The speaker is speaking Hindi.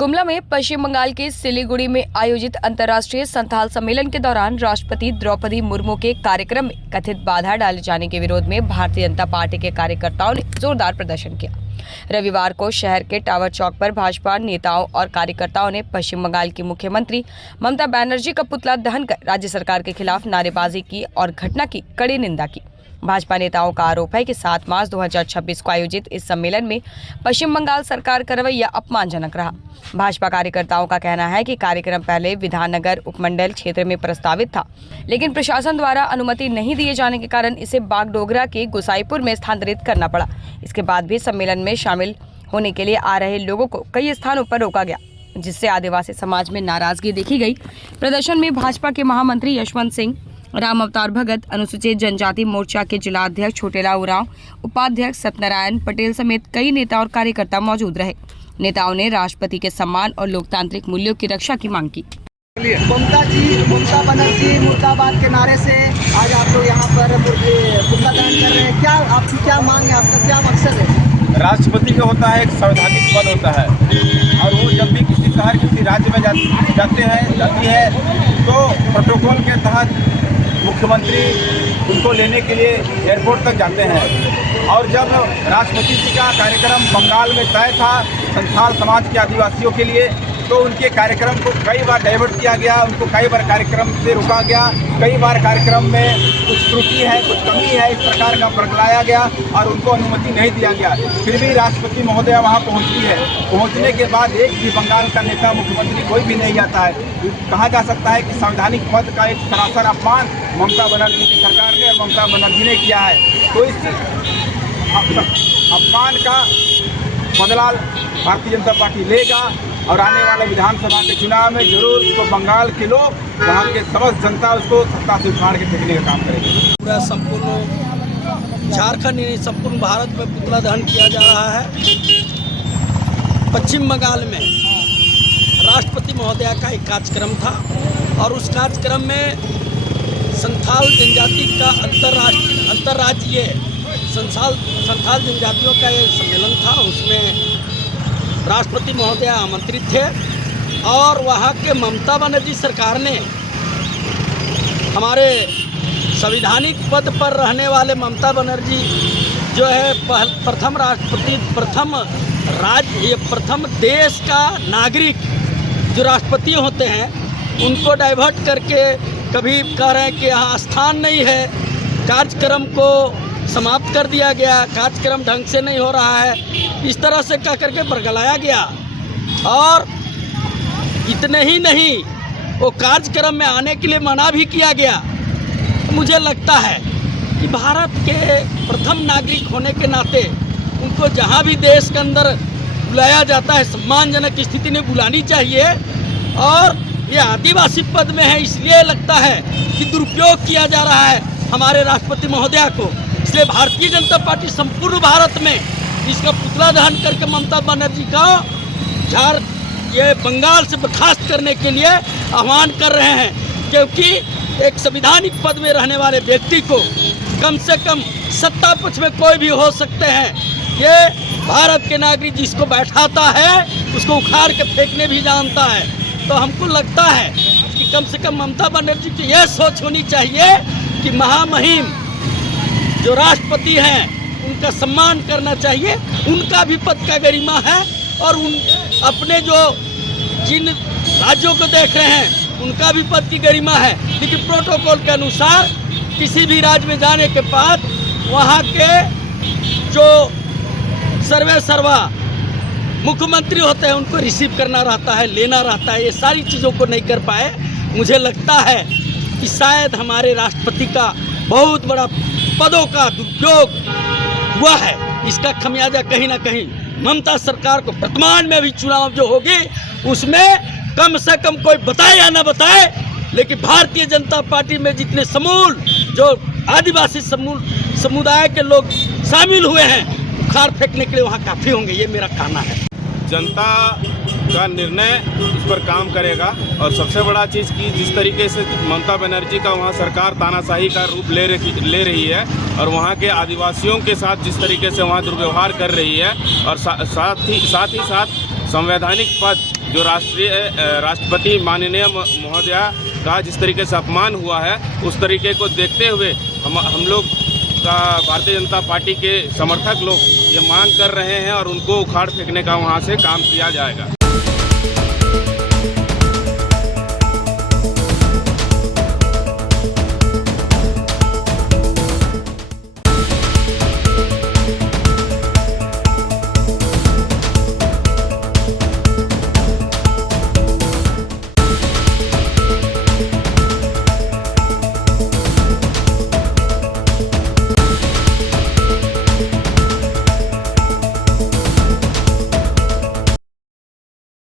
गुमला में पश्चिम बंगाल के सिलीगुड़ी में आयोजित अंतर्राष्ट्रीय संथाल सम्मेलन के दौरान राष्ट्रपति द्रौपदी मुर्मू के कार्यक्रम में कथित बाधा डाले जाने के विरोध में भारतीय जनता पार्टी के कार्यकर्ताओं ने जोरदार प्रदर्शन किया। रविवार को शहर के टावर चौक पर भाजपा नेताओं और कार्यकर्ताओं ने पश्चिम बंगाल की मुख्यमंत्री ममता बनर्जी का पुतला दहन कर राज्य सरकार के खिलाफ नारेबाजी की और घटना की कड़ी निंदा की। भाजपा नेताओं का आरोप है कि 7 मार्च 2026 को आयोजित इस सम्मेलन में पश्चिम बंगाल सरकार का रवैया अपमानजनक रहा। भाजपा कार्यकर्ताओं का कहना है कि कार्यक्रम पहले विधाननगर उपमंडल क्षेत्र में प्रस्तावित था, लेकिन प्रशासन द्वारा अनुमति नहीं दिए जाने के कारण इसे बागडोगरा के गोसाईपुर में स्थानांतरित करना पड़ा। इसके बाद भी सम्मेलन में शामिल होने के लिए आ रहे लोगों को कई स्थानों पर रोका गया, जिससे आदिवासी समाज में नाराजगी देखी गई। प्रदर्शन में भाजपा के महामंत्री यशवंत सिंह, राम अवतार भगत, अनुसूचित जनजाति मोर्चा के जिलाध्यक्ष छोटेलाल उरांव, उपाध्यक्ष सत्यनारायण पटेल समेत कई नेता और कार्यकर्ता मौजूद रहे। नेताओं ने राष्ट्रपति के सम्मान और लोकतांत्रिक मूल्यों की रक्षा की मांग की। ममता बनर्जी मुर्दाबाद के नारे से आज आप लोग यहाँ पर पुतला दहन कर रहे हैं। क्या आपकी क्या मांग है, आपका क्या मकसद है? राष्ट्रपति का होता है एक संवैधानिक पद होता है, और वो जब भी किसी शहर किसी राज्य में जाती है तो प्रोटोकॉल के तहत मुख्यमंत्री उनको लेने के लिए एयरपोर्ट तक जाते हैं। और जब राष्ट्रपति जी का कार्यक्रम बंगाल में तय था संथाल समाज के आदिवासियों के लिए, तो उनके कार्यक्रम को कई बार डाइवर्ट किया गया, उनको कई बार कार्यक्रम से रोका गया, कई बार कार्यक्रम में कुछ त्रुटि है, कुछ कमी है, इस प्रकार का बरगलाया गया और उनको अनुमति नहीं दिया गया। फिर भी राष्ट्रपति महोदया वहां पहुंचती है। पहुंचने के बाद एक भी बंगाल का नेता, मुख्यमंत्री कोई भी नहीं आता है। कहा जा सकता है कि संवैधानिक पद का एक सरासर अपमान ममता बनर्जी की सरकार ने और ममता बनर्जी ने किया है। तो इस अपमान का बदला भारतीय जनता पार्टी लेगा और आने वाले विधानसभा के चुनाव में जरूर उसको बंगाल के लोग, वहाँ के समस्त जनता उसको सत्ता से उखाड़ के फेंकने का काम करेगी। पूरा संपूर्ण झारखंड यानी संपूर्ण भारत में पुतला दहन किया जा रहा है। पश्चिम बंगाल में राष्ट्रपति महोदया का एक कार्यक्रम था और उस कार्यक्रम में संथाल जनजाति का अंतर्राज्यीय संथाल जनजातियों का ये सम्मेलन था। उसमें राष्ट्रपति महोदया आमंत्रित थे और वहाँ के ममता बनर्जी सरकार ने हमारे संवैधानिक पद पर रहने वाले ममता बनर्जी जो है प्रथम राष्ट्रपति, प्रथम देश का नागरिक जो राष्ट्रपति होते हैं, उनको डाइवर्ट करके कभी कह रहे हैं कि यहाँ स्थान नहीं है, कार्यक्रम को समाप्त कर दिया गया, कार्यक्रम ढंग से नहीं हो रहा है, इस तरह से कह करके बरगलाया गया। और इतने ही नहीं, वो कार्यक्रम में आने के लिए मना भी किया गया। तो मुझे लगता है कि भारत के प्रथम नागरिक होने के नाते उनको जहाँ भी देश के अंदर बुलाया जाता है सम्मानजनक स्थिति में बुलानी चाहिए। और ये आदिवासी पद में है, इसलिए लगता है कि दुरुपयोग किया जा रहा है हमारे राष्ट्रपति महोदया को। इसलिए भारतीय जनता पार्टी संपूर्ण भारत में इसका पुतला दहन करके ममता बनर्जी का ये बंगाल से बर्खास्त करने के लिए आह्वान कर रहे हैं, क्योंकि एक संवैधानिक पद में रहने वाले व्यक्ति को कम से कम सत्ता पक्ष में कोई भी हो सकते हैं। ये भारत के नागरिक जिसको बैठाता है उसको उखाड़ के फेंकने भी जानता है। तो हमको लगता है कि कम से कम ममता बनर्जी की यह सोच होनी चाहिए कि महामहिम जो राष्ट्रपति हैं उनका सम्मान करना चाहिए। उनका भी पद का गरिमा है और उन अपने जो जिन राज्यों को देख रहे हैं उनका भी पद की गरिमा है, लेकिन प्रोटोकॉल के अनुसार किसी भी राज्य में जाने के बाद वहाँ के जो सर्वा मुख्यमंत्री होते हैं उनको रिसीव करना रहता है, लेना रहता है। ये सारी चीज़ों को नहीं कर पाए। मुझे लगता है कि शायद हमारे राष्ट्रपति का बहुत बड़ा पदों का दुरुपयोग हुआ है। इसका खमियाजा कहीं ना कहीं ममता सरकार को वर्तमान में भी चुनाव जो होगी उसमें कम से कम कोई बताए या ना बताए, लेकिन भारतीय जनता पार्टी में जितने समूल जो आदिवासी समुदाय के लोग शामिल हुए हैं, उखाड़ फेंकने के लिए वहाँ काफ़ी होंगे, ये मेरा कहना है। जनता का निर्णय इस पर काम करेगा। और सबसे बड़ा चीज़ कि जिस तरीके से ममता बनर्जी का वहाँ सरकार तानाशाही का रूप ले रही है और वहाँ के आदिवासियों के साथ जिस तरीके से वहाँ दुर्व्यवहार कर रही है और साथ ही संवैधानिक पद जो राष्ट्रपति माननीय महोदया का जिस तरीके से अपमान हुआ है, उस तरीके को देखते हुए हम लोग का भारतीय जनता पार्टी के समर्थक लोग ये मांग कर रहे हैं और उनको उखाड़ फेंकने का वहाँ से काम किया जाएगा।